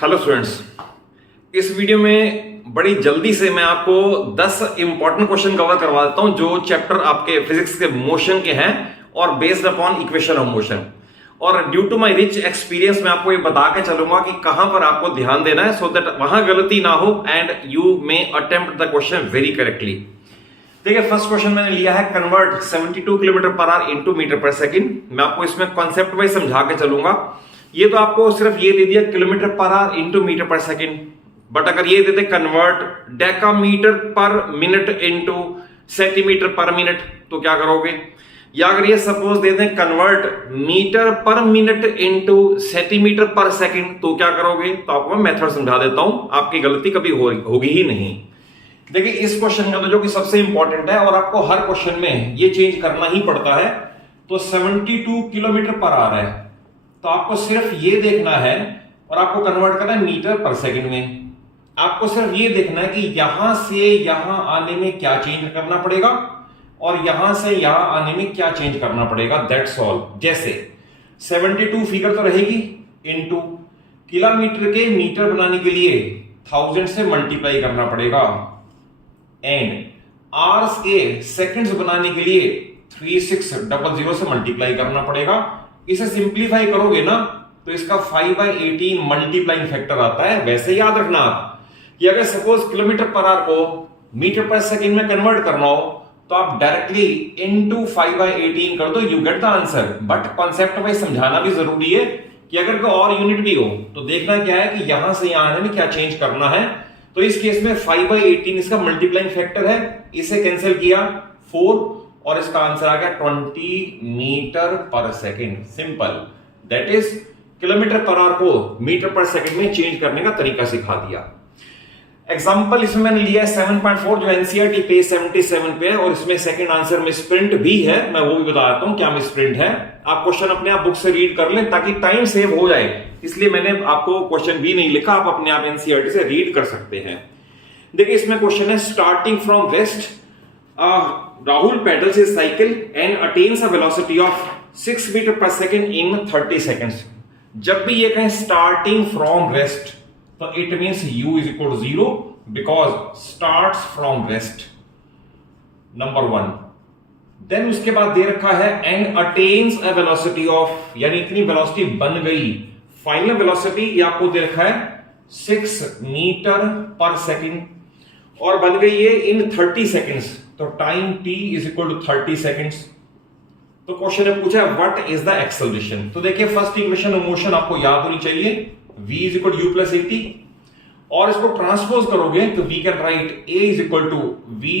Hello students, इस video में बड़ी जल्दी से मैं आपको 10 इंपॉर्टेंट क्वेश्चन कवर करवा देता हूं जो चैप्टर आपके फिजिक्स के मोशन के हैं और based upon equation of motion. और due to my rich experience मैं आपको ये बता के चलूंगा कि कहां पर आपको ध्यान देना है सो दैट वहां गलती ना हो and you may attempt the question very correctly. देखिए, फर्स्ट क्वेश्चन मैंने लिया है convert 72 kilometre per hour into metre per second. मैं आपको इसमें कॉन्सेप्ट वाइज समझा के चलूंगा। ये तो आपको सिर्फ ये दे दिया kilometre per hour into metre per second, but अगर ये देते convert decametre per minute into centimetre per minute तो क्या करोगे? या अगर ये सपोज दे दें convert metre per minute into centimetre per second तो क्या करोगे? तो आपको मैं मेथड समझा देता हूं, आपकी गलती कभी होगी ही नहीं। देखिए, इस क्वेश्चन का तो जो कि सबसे इंपॉर्टेंट है और आपको हर क्वेश्चन में ये चेंज करना ही पड़ता है, तो 72 किलोमीटर पर आ रहा है तो आपको सिर्फ ये देखना है और आपको कन्वर्ट करना है मीटर पर सेकंड में। आपको सिर्फ ये देखना है कि यहां से यहां आने में क्या चेंज करना पड़ेगा और यहां से यहां आने में क्या चेंज करना पड़ेगा, दैट्स ऑल। जैसे 72 फिगर तो रहेगी इनटू किलोमीटर के मीटर बनाने के लिए 1000 से मल्टीप्लाई करना पड़ेगा एंड आवर्स के सेकंड्स बनाने के लिए 3600 से मल्टीप्लाई करना पड़ेगा। इसे सिंप्लीफाई करोगे ना तो इसका 5/18 मल्टीप्लाइंग फैक्टर आता है। वैसे याद रखना आप कि अगर सपोज किलोमीटर पर आवर को मीटर पर सेकंड में कन्वर्ट करना हो तो आप डायरेक्टली इनटू 5/18 कर दो, you get the answer. But concept wise समझाना भी जरूरी है कि अगर कोई और यूनिट भी हो तो देखना क्या है कि यहां से यहां आने में क्या चेंज करना है। तो इस केस में 5/18 इसका मल्टीप्लाइंग फैक्टर है, इसे कैंसिल किया 4 और इसका आंसर आ गया 20 metre per second. Simple, that is kilometre per our को मीटर पर सेकंड में चेंज करने का तरीका सिखा दिया। एग्जांपल इसमें मैंने लिया है 7.4 जो एनसीईआरटी पेज 77 पे है और इसमें सेकंड आंसर में स्प्रिंट भी है। मैं वो भी बता देता हूं क्या स्प्रिंट है। आप क्वेश्चन अपने आप बुक से रीड कर लें ताकि टाइम सेव हो जाए, इसलिए मैंने आपको क्वेश्चन भी नहीं लिखा, आप अपने आप एनसीईआरटी से रीड कर सकते हैं। देखिए, इसमें क्वेश्चन है starting from west Rahul pedals his cycle and attains a velocity of 6 metre पर सेकेंड in 30 seconds। जब भी ये कहें starting from rest तो it means u is equal to 0 because starts from rest, number 1। Then उसके बाद दे रखा है and attains a velocity of, यानी इतनी वेलोसिटी बन गई। फाइनल वेलोसिटी ये आपको दे रखा है 6 मीटर पर सेकेंड और बन गई है इन 30 सेकेंड्स, तो time t is equal to 30 seconds. तो क्वेश्चन ने पूछा व्हाट इज द एक्सेलरेशन। तो देखिए, फर्स्ट इक्वेशन ऑफ मोशन आपको याद होनी चाहिए, v is equal to u plus at, और इसको ट्रांसपोज करोगे तो we can write a is equal to v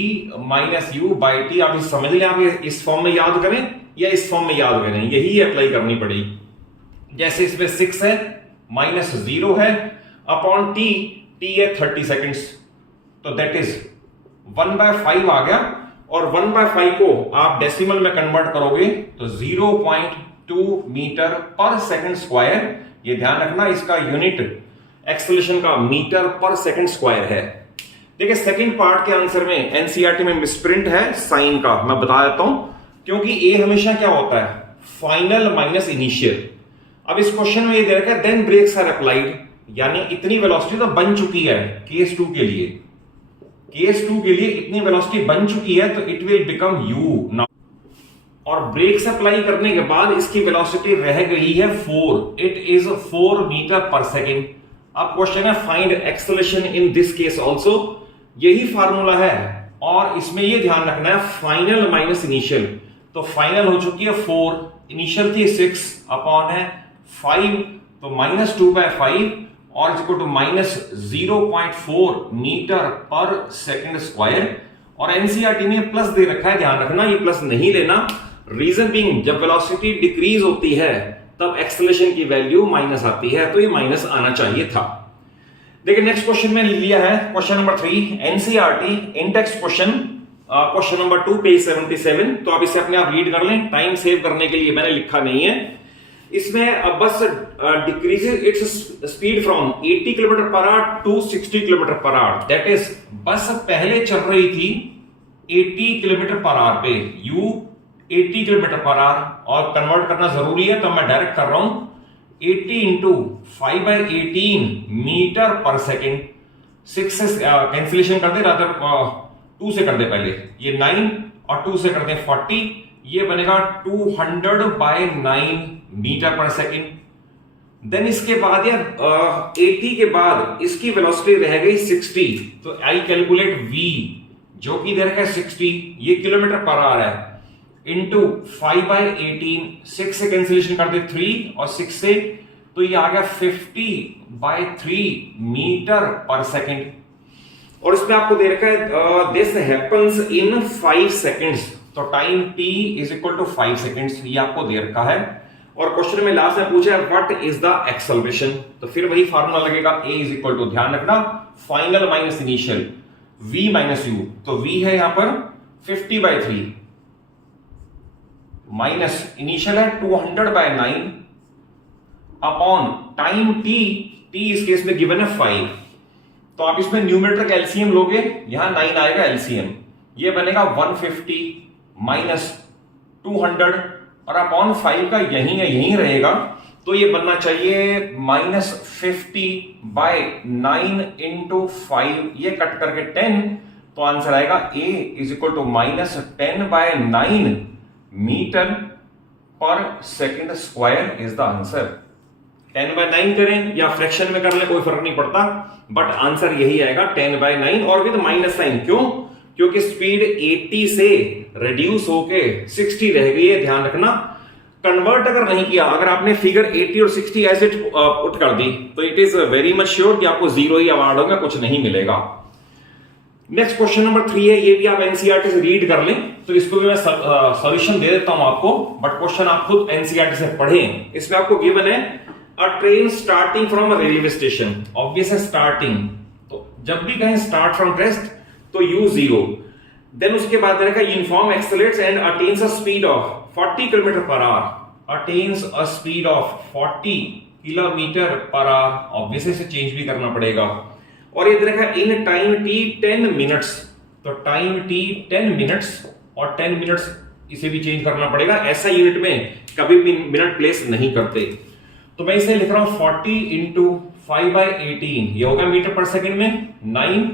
minus u by T. आप इस समझ लें, आप इस फॉर्म में याद करें या इस फॉर्म में याद करें, यही अप्लाई करनी पड़ेगी। जैसे इसमें 6 है माइनस 0 है अपॉन t है 30 सेकेंड्स, तो दैट इज 1/5 आ गया और 1/5 को आप डेसिमल में कन्वर्ट करोगे तो 0.2 मीटर पर सेकंड स्क्वायर। ये ध्यान रखना, इसका यूनिट एक्सेलरेशन का मीटर पर सेकंड स्क्वायर है। देखिए, सेकंड पार्ट के आंसर में एनसीईआरटी में मिसप्रिंट है साइन का, मैं बता देता हूं, क्योंकि ए हमेशा क्या होता है फाइनल माइनस इनिशियल। अब इस क्वेश्चन में ये दे रखा है देन ब्रेक्स आर अप्लाइड, यानी इतनी वेलोसिटी तो बन चुकी है केस 2 के लिए, केस 2 के लिए इतनी वेलोसिटी बन चुकी है तो it will become u now, और ब्रेक्स अप्लाई करने के बाद इसकी वेलोसिटी रह गई है 4, इट इज 4 मीटर पर सेकेंड। अब क्वेश्चन है find acceleration in this case also, यही फार्मूला है और इसमें ये ध्यान रखना है फाइनल माइनस इनिशियल। तो फाइनल हो चुकी है 4, इनिशियल थी 6 अपॉन है 5, तो माइनस 2/5 और equal to minus 0.4 metre per second square. और एनसीईआरटी ने प्लस दे रखा है, ध्यान रखना ये प्लस नहीं लेना, रीजन बीइंग जब वेलोसिटी डिक्रीज होती है तब एक्सेलरेशन की वैल्यू माइनस आती है, तो ये माइनस आना चाहिए था। देखिए, नेक्स्ट क्वेश्चन मैंने लिया है question number 3 NCERT in text question, question number 2 page 77। तो आप इसे अपने आप रीड कर लें, टाइम सेव करने के लिए मैंने लिखा नहीं है। इसमें अब bus decreases its speed from 80 kilometre per hour to 60 kilometre per hour, that is bus पहले चल रही थी 80 किलोमीटर पर आवर पे, u 80 किलोमीटर पर आवर और कन्वर्ट करना जरूरी है तो मैं डायरेक्ट कर रहा हूं 80 इंटू 5/18 मीटर पर सेकेंड। 6 से कैंसिलेशन कर दे, रादर 2 से कर दे पहले, ये 9 और 2 से कर दे 40, ये बनेगा 200/9 मीटर पर सेकेंड। देन इसके बाद यार 80 के बाद इसकी वेलोसिटी रह गई 60, तो आई कैलकुलेट v जो कि दे रखा है 60, ये किलोमीटर पर आवर है, इंटू 5/18, 6 से कैंसिलेशन कर दे 3 और 6 से, तो ये आ गया 50/3 मीटर पर सेकेंड। और इसमें आपको दे रखा है दिस हैपेंस इन 5 सेकेंड्स, तो time t is equal to 5 seconds, ये आपको दे रखा है। और क्वेश्चन में लास्ट में पूछा है व्हाट इज द एक्सेलरेशन, तो फिर वही फार्मूला लगेगा, a इज इक्वल टू, ध्यान रखना, final minus initial, v minus u, तो v है यहां पर 50/3 माइनस इनिशियल है 200/9 अपॉन टाइम t, इस केस में गिवन है 5, तो आप इसमें न्यूमरेटर का एलसीएम लोगे, यहां 9 आएगा एलसीएम, ये बनेगा 150 माइनस 200 और अपॉन 5 का यहीं रहेगा, तो ये बनना चाहिए -50/9 इंटू 5, ये कट करके 10, तो आंसर आएगा a is equal to -10/9 metre पर second square is the answer. 10/9 करें या फ्रैक्शन में कर ले कोई फर्क नहीं पड़ता, बट आंसर यही आएगा 10/9 और विद माइनस साइन। क्यों? क्योंकि स्पीड 80 से रिड्यूस होके 60 रह गई है, ध्यान रखना। कन्वर्ट अगर नहीं किया, अगर आपने फिगर 80 और 60 ऐसे पुट कर दी, तो it is very much sure कि आपको 0 ही अवार्ड होगा, कुछ नहीं मिलेगा। नेक्स्ट क्वेश्चन नंबर 3 है, ये भी आप एनसीईआरटी से रीड कर लें, तो इसको भी मैं सॉल्यूशन दे देता हूं आपको, बट क्वेश्चन आप खुद एनसीईआरटी से पढ़ें। इसमें आपको गिवन है अ train starting from a railway station, obvious है स्टार्टिंग, तो जब भी कहें स्टार्ट फ्रॉम रेस्ट तो यूज 0, देन उसके बाद रहेगा uniform accelerates and attains a speed of 40 kilometre per our, attains a speed of 40 kilometre per our, obviously इसे चेंज भी करना पड़ेगा। और ये देखा इन टाइम t 10 मिनट्स, तो टाइम t 10 मिनट्स और 10 मिनट्स इसे भी चेंज करना पड़ेगा, ऐसा यूनिट में कभी भी मिनट प्लेस नहीं करते। तो मैं इसे लिख रहा हूं 40 इंटू 5/18, ये होगा मीटर पर सेकेंड में 9,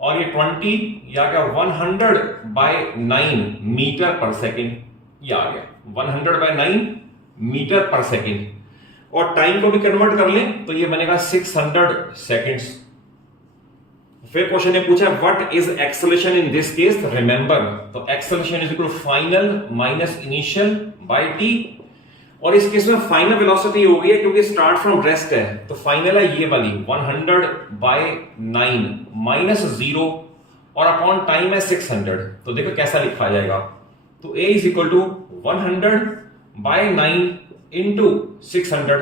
और ये 20, ये आ गया 100/9 मीटर पर सेकेंड, ये आ गया 100/9 मीटर पर सेकेंड। और टाइम को भी कन्वर्ट कर लें तो ये बनेगा 600 सेकेंड्स। फिर क्वेश्चन ने पूछा what is acceleration in this case, remember, तो acceleration is equal to final minus initial by t, और इस केस में फाइनल वेलोसिटी हो गई है क्योंकि स्टार्ट फ्रॉम रेस्ट है, तो फाइनल है ये वाली 100/9 माइनस 0 और अपॉन टाइम है 600, तो देखो कैसा लिखा जाएगा, तो a is equal to 100/9 into 600,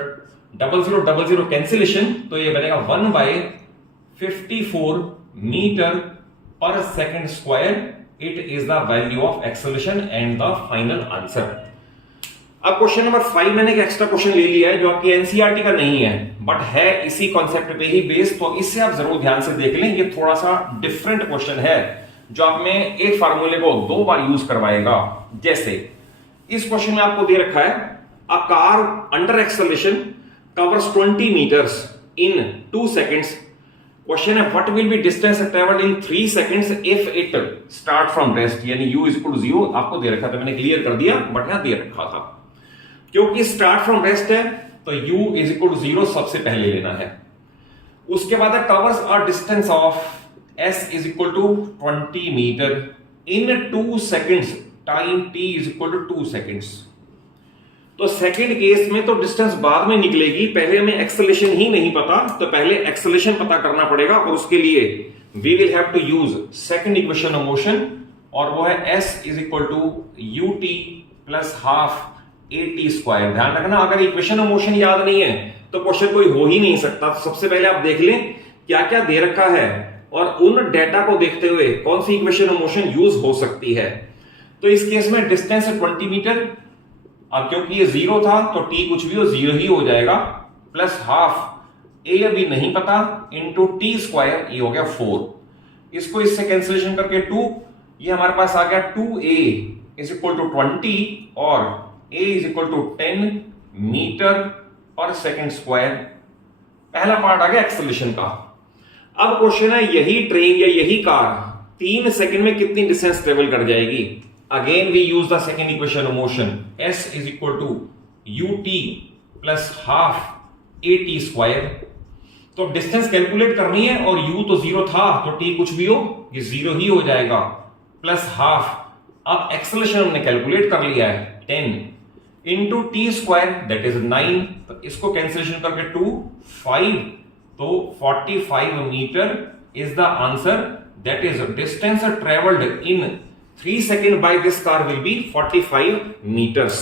0000 cancellation, तो ये बनेगा 1/54 मीटर पर second square, it is the value of acceleration and the final answer. अब क्वेश्चन नंबर 5 मैंने एक एक्स्ट्रा क्वेश्चन ले लिया है जो आपकी एनसीईआरटी का नहीं है, बट है इसी कॉन्सेप्ट पे ही बेस्ड, तो इससे आप जरूर ध्यान से देख लें, ये थोड़ा सा डिफरेंट क्वेश्चन है जो आप में एक फार्मूले को 2 बार यूज करवाएगा। जैसे इस क्वेश्चन में आपको दे रखा है a car under acceleration covers 20 metres in 2 seconds. Question है what will be distance travelled in 3 seconds if it start from rest, यानी u इज इक्वल टू 0 आपको दे रखा था, मैंने क्लियर कर दिया, बट यहां दे रखा था क्योंकि स्टार्ट फ्रॉम रेस्ट है तो u इज इक्वल टू 0 सबसे पहले लेना है। उसके बाद है covers a distance of s is equal to 20 metre in 2 seconds, time t is equal to 2 seconds. तो सेकंड केस में तो डिस्टेंस बाद में निकलेगी, पहले हमें एक्सेलरेशन ही नहीं पता, तो पहले एक्सेलरेशन पता करना पड़ेगा, और उसके लिए we will have to use second equation of motion, और वो है s is equal to ut plus half at square. ध्यान रखना अगर इक्वेशन ऑफ मोशन याद नहीं है तो क्वेश्चन कोई हो ही नहीं सकता। तो सबसे पहले आप देख लें क्या क्या दे रखा है और उन डेटा को देखते हुए कौन सी इक्वेशन ऑफ मोशन यूज हो सकती है। तो इस केस में डिस्टेंस है 20 मीटर, अब क्योंकि ये 0 था तो t कुछ भी हो 0 ही हो जाएगा, प्लस हाफ a अभी नहीं पता इंटू टी स्क्वायर, ये हो गया 4, इसको इससे कैंसिलेशन करके 2, ये हमारे पास आ गया 2a इज इक्वल टू 20 और a is equal to 10 metre per second square. पहला पार्ट आ गया एक्सेलरेशन का। अब क्वेश्चन है यही ट्रेन या यही कार 3 सेकंड में कितनी डिस्टेंस ट्रेवल कर जाएगी। Again we use the second equation of motion, s is equal to ut plus half at square. तो डिस्टेंस कैलकुलेट करनी है और u तो 0 था तो t कुछ भी हो ये 0 ही हो जाएगा, प्लस हाफ। अब एक्सेलरेशन हमने कैलकुलेट कर लिया है 10 into T square that is 9। तो इसको कैंसिलेशन करके 2 5 तो 45 metre is the answer. That is distance travelled in 3 second by this car will be 45 metres.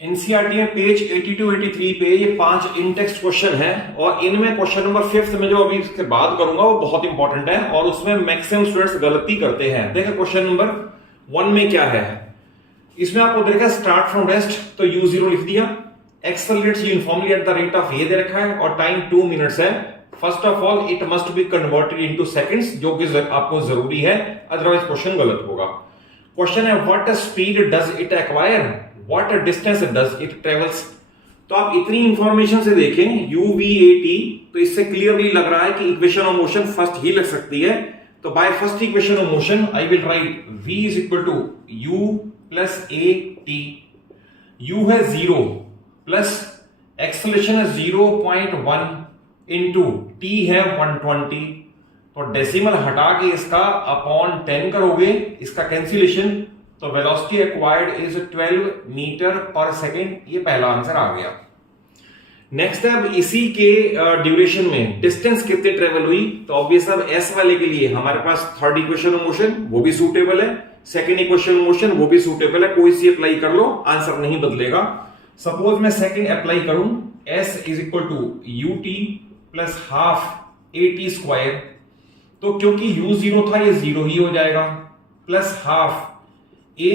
NCERT में पेज 82-83 पे ये 5 इन टेक्स्ट क्वेश्चन है और इनमें क्वेश्चन नंबर 5 में जो अभी इसके बाद करूंगा वो बहुत इंपॉर्टेंट है और उसमें मैक्सिमम स्टूडेंट्स गलती करते हैं। देखो क्वेश्चन नंबर 1 में क्या है, इसमें आपको देखा स्टार्ट फ्रॉम रेस्ट तो u0 लिख दिया, accelerates uniformly eight the rate of ये दे रखा है और टाइम 2 मिनट्स है। First of all it must be converted into seconds जो कि आपको जरूरी है, अदरवाइज क्वेश्चन गलत होगा। क्वेश्चन है what speed does it acquire, what distance does it travels. तो आप इतनी इंफॉर्मेशन से देखें UVAT तो इससे क्लियरली लग रहा है कि इक्वेशन ऑफ मोशन फर्स्ट ही लग सकती है। तो by first equation of motion I will write V is equal to U plus AT। U है 0 प्लस एक्सेलरेशन है 0.1 इंटू T है 120। तो डेसिमल हटा के इसका अपॉन 10 करोगे, इसका कैंसिलेशन, तो वेलोसिटी एक्वायर्ड इज 12 मीटर पर सेकेंड। ये पहला आंसर आ गया। नेक्स्ट है अब इसी के ड्यूरेशन में डिस्टेंस कितने ट्रेवल हुई। तो ऑब्वियस अब एस वाले के लिए हमारे पास थर्ड इक्वेशन ऑफ मोशन वो भी सूटेबल है, सेकेंड इक्वेशन ऑफ मोशन वो भी सूटेबल है, कोई सी अप्लाई कर लो आंसर नहीं बदलेगा। सपोज मैं सेकेंड अप्लाई करूं, s is equal to ut plus half at square. तो क्योंकि u0 था ये 0 ही हो जाएगा, प्लस हाफ a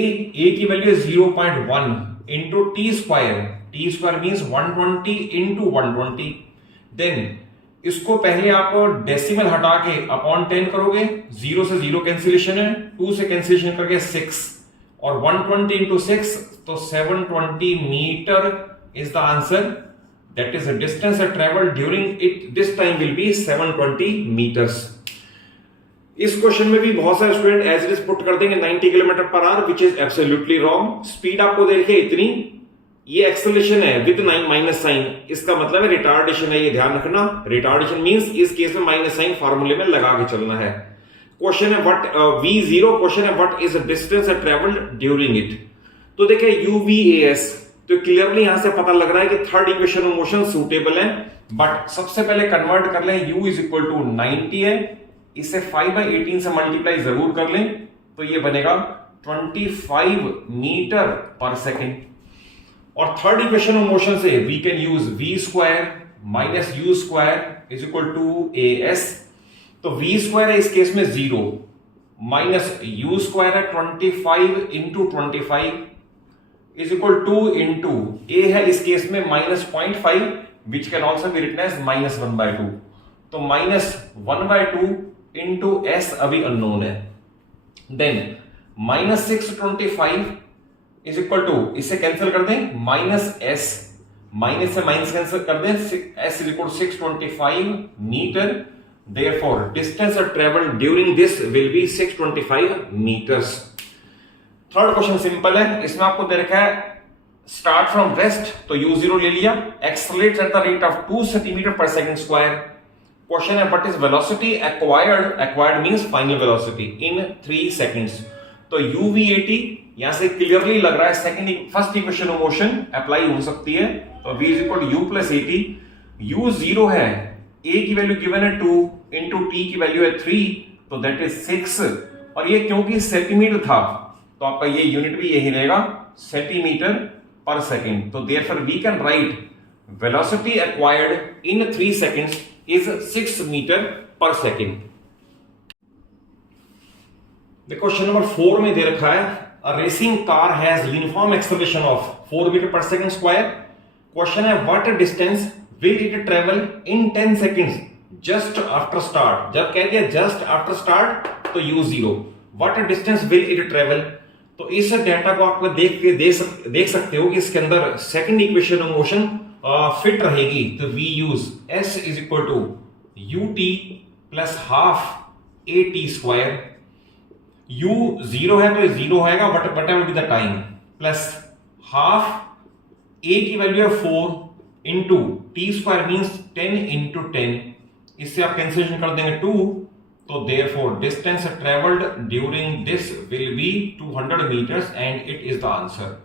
की वैल्यू है 0.1 into T square means 120 into 120। Then इसको पहले आप डेसिमल हटा के अपॉन 10 करोगे, 0 से 0 कैंसिलेशन है, 2 से कैंसिलेशन करके 6 और 120 इंटू 6 तो 720 metre is the answer. That is the distance travelled during it, this time will be 720 metres. इस क्वेश्चन में भी बहुत सारे student as it is put कर देंगे 90 kilometre per hour, which is absolutely wrong. Speed आपको देखिए इतनी, ये एक्सेलरेशन है विद माइनस साइन, इसका मतलब है रिटार्डेशन है, ये ध्यान रखना। रिटार्डेशन मींस इस केस में माइनस साइन फार्मूले में लगा के चलना है। क्वेश्चन है व्हाट V0, क्वेश्चन है what is distance travelled during it. तो देखिए UVAS तो क्लियरली यहां से पता लग रहा है कि third equation of motion suitable है, बट सबसे पहले कन्वर्ट कर लें, U इज इक्वल टू 90 है, इसे 5/18 से मल्टीप्लाई जरूर कर लें तो ये बनेगा 25 मीटर पर सेकेंड। और थर्ड इक्वेशन ऑफ मोशन से we can use V square minus U square is equal to AS। तो V स्क्वायर है इस केस में 0 माइनस U स्क्वायर है 25 into 25 is equal to into A है इस केस में minus 0.5 which can also be written as minus 1/2। तो minus 1/2 into S अभी अननोन है। Then minus 625 is equal to, इससे कैंसिल कर दें माइनस S, माइनस से माइनस कैंसिल कर दें, S is equal 625 metre. Therefore distance travelled during this will be 625 metres. Third question simple है, इसमें आपको दे रखा है स्टार्ट फ्रॉम रेस्ट तो u0 ले लिया, accelerate at the rate of 2 centimetre per second square. Question है what is velocity acquired means final velocity in 3 seconds. तो UVAT यहां से क्लियरली लग रहा है second first equation of motion apply हो सकती है। तो V is equal to U plus AT। U0 है, A की वैल्यू गिवन है 2 इंटू T की वैल्यू है 3 तो दैट इज 6 और ये क्योंकि सेंटीमीटर था तो आपका ये यूनिट भी यही रहेगा सेंटीमीटर पर सेकेंड। तो therefore we can write velocity acquired in 3 seconds is 6 metre पर सेकेंड। देखो क्वेश्चन नंबर 4 में दे रखा है a racing car has uniform acceleration of 4 metre पर सेकेंड स्क्वायर। क्वेश्चन है what distance will it travel in 10 seconds just after start. जब कह दिया जस्ट आफ्टर स्टार्ट तो u0, what distance will it travel. तो इस डेटा को आप देख सकते हो कि इसके अंदर second equation of motion fit रहेगी। तो we use S is equal to U T plus half A T square. u 0 है तो 0 होएगा whatever be the time, plus half a की वैल्यू है 4 into T square means 10 into 10, इससे आप cancellation कर देंगे 2, तो therefore distance travelled during this will be 200 metres and it is the answer.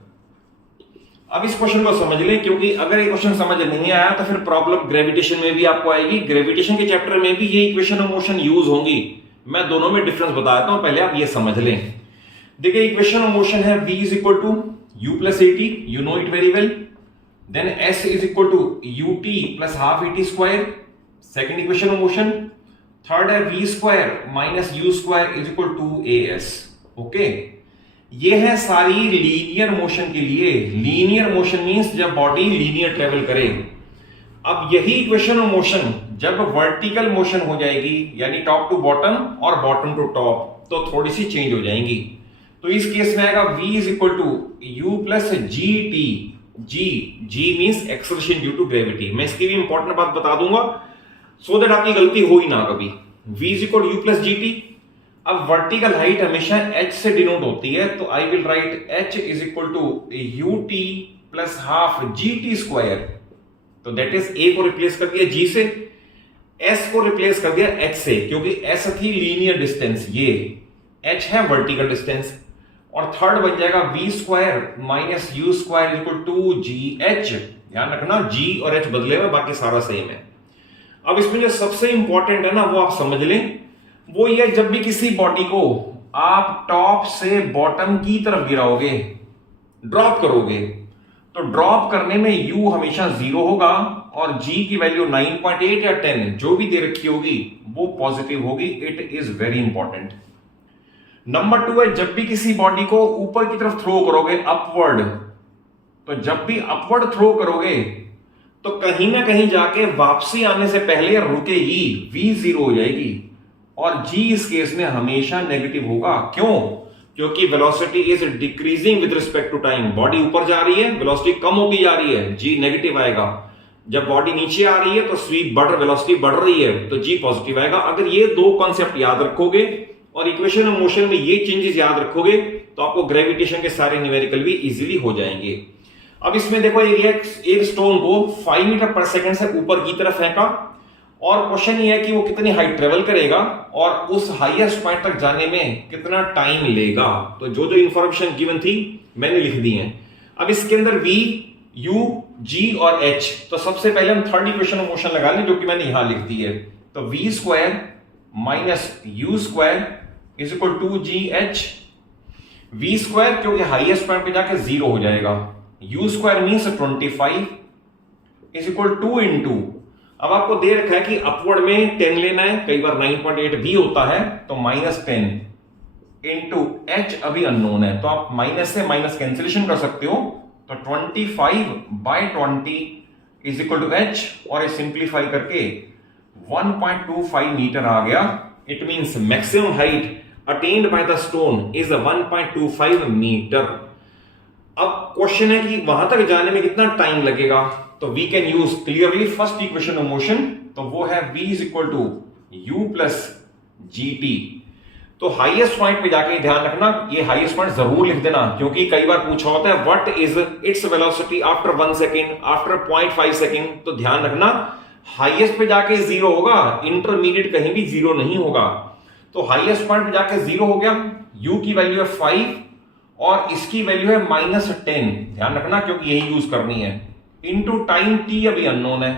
अब इस क्वेश्चन को समझ लें, क्योंकि अगर ये क्वेश्चन समझ नहीं आया तो फिर प्रॉब्लम ग्रेविटेशन में भी आपको आएगी। ग्रेविटेशन के चैप्टर में भी ये इक्वेशन ऑफ मोशन यूज होंगी, मैं दोनों में डिफरेंस बता देता हूं, पहले आप ये समझ लें। देखिए इक्वेशन ऑफ मोशन है v is equal to U plus A T, you know it very well. Then s is equal to U T plus half A T square, second equation of motion. Third है v square minus U square is equal to A S. Okay, ये है सारी linear motion के लिए। Linear motion means जब body linear travel करे। अब यही इक्वेशन ऑफ मोशन जब वर्टिकल मोशन हो जाएगी, यानी टॉप टू बॉटम और बॉटम टू टॉप, तो थोड़ी सी चेंज हो जाएंगी। तो इस केस में आएगा v is equal to U plus G T. G means acceleration due to gravity. मैं इसकी भी इंपॉर्टेंट बात बता दूंगा सो दैट आपकी गलती हो ही ना कभी। v is equal U plus G T. अब वर्टिकल हाइट हमेशा h से डिनोट होती है, तो I will write h is equal to U T plus half G T square. तो दैट इज a को रिप्लेस कर दिया g से, s को रिप्लेस कर दिया h से, क्योंकि s थी लीनियर डिस्टेंस, ये h है वर्टिकल डिस्टेंस। और थर्ड बन जाएगा v square minus U square equal to G H. ध्यान रखना g और h बदले हुए, बाकी सारा सेम है। अब इसमें जो सबसे इंपॉर्टेंट है ना वो आप समझ लें, वो ये जब भी किसी बॉडी को आप टॉप से बॉटम की तरफ गिराओगे, ड्रॉप करोगे, तो ड्रॉप करने में u हमेशा 0 होगा और g की वैल्यू 9.8 या 10 जो भी दे रखी होगी वो पॉजिटिव होगी। It is very important. Number 2 है जब भी किसी बॉडी को ऊपर की तरफ थ्रो करोगे अपवर्ड, तो जब भी अपवर्ड थ्रो करोगे तो कहीं ना कहीं जाके वापसी आने से पहले रुकेगी, v 0 हो जाएगी और g इस केस में हमेशा नेगेटिव होगा। क्यों? क्योंकि velocity is decreasing with respect to time. Body ऊपर जा रही है, वेलोसिटी कम होती जा रही है, g नेगेटिव आएगा। जब बॉडी नीचे आ रही है तो स्पीड वेलोसिटी बढ़ रही है, तो g पॉजिटिव आएगा। अगर ये दो कॉन्सेप्ट याद रखोगे और इक्वेशन ऑफ मोशन में ये चेंजेस याद रखोगे तो आपको ग्रेविटेशन के सारे न्यूमेरिकल भी इजीली हो जाएंगे। अब इसमें देखो एक स्टोन को 5 मीटर पर सेकंड से ऊपर की तरफ फेंका और क्वेश्चन ये है कि वो कितनी हाइट ट्रेवल करेगा और उस हाईएस्ट पॉइंट तक जाने में कितना टाइम लेगा। तो जो जो इंफॉर्मेशन गिवन थी मैंने लिख दी है। अब इसके अंदर v, u, g और h, तो सबसे पहले हम थर्ड इक्वेशन ऑफ मोशन लगा लें जो कि मैंने यहां लिख दी है। तो v square minus U square is equal to G H. v square क्योंकि हाईएस्ट पॉइंट पे जाके 0 हो जाएगा, u square means 25 is equal to into, अब आपको दे रखा है कि अपवर्ड में 10 लेना है, कई बार 9.8 भी होता है, तो -10 इंटू h अभी अननोन है, तो आप माइनस से माइनस कैंसिलेशन कर सकते हो। तो 25/20 इज इक्वल टू h और सिंप्लीफाई करके 1.25 मीटर आ गया। It means maximum height attained by the stone is 1.25 metre. अब क्वेश्चन है कि वहां तक जाने में कितना टाइम लगेगा, तो we can use clearly first equation of motion, तो वो है v is equal to U plus G T. तो हाईएस्ट पॉइंट पे जाके ध्यान रखना, ये हाईएस्ट पॉइंट जरूर लिख देना, क्योंकि कई बार पूछा होता है what is its velocity after 1 second, after 0.5 second, तो ध्यान रखना हाईएस्ट पे जाके 0 होगा, इंटरमीडिएट कहीं भी 0 नहीं होगा। तो हाईएस्ट पॉइंट पे जाके 0 हो गया, u की वैल्यू है 5 और इसकी वैल्यू है -10, ध्यान रखना क्योंकि यही यूज करनी है, इंटू टाइम t अभी अननोन है,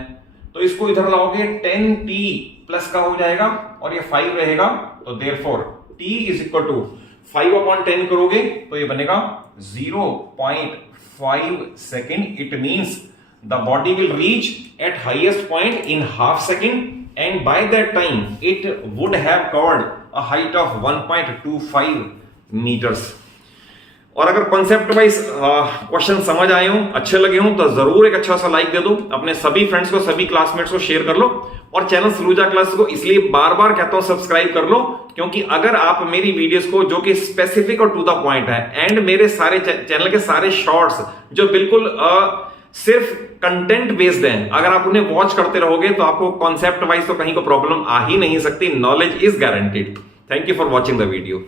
तो इसको इधर लाओगे 10t प्लस का हो जाएगा और ये 5 रहेगा, तो therefore t is equal to 5/10 करोगे तो ये बनेगा 0.5 second. It means the body will reach at highest point in half second and by that time it would have covered a height of 1.25 metres. और अगर कॉन्सेप्ट वाइज क्वेश्चन समझ आए हो, अच्छे लगे हो, तो जरूर एक अच्छा सा लाइक दे दो, अपने सभी फ्रेंड्स को, सभी क्लासमेट्स को शेयर कर लो और चैनल सलूजा क्लास को इसलिए बार बार कहता हूं सब्सक्राइब कर लो क्योंकि अगर आप मेरी वीडियोस को जो कि स्पेसिफिक और टू द पॉइंट है एंड मेरे सारे चैनल के सारे शॉर्ट्स जो बिल्कुल सिर्फ कंटेंट बेस्ड हैं, अगर आप उन्हें वॉच करते रहोगे तो आपको कॉन्सेप्ट वाइज तो कहीं को प्रॉब्लम आ ही नहीं सकती। Knowledge is guaranteed. Thank you for watching the video.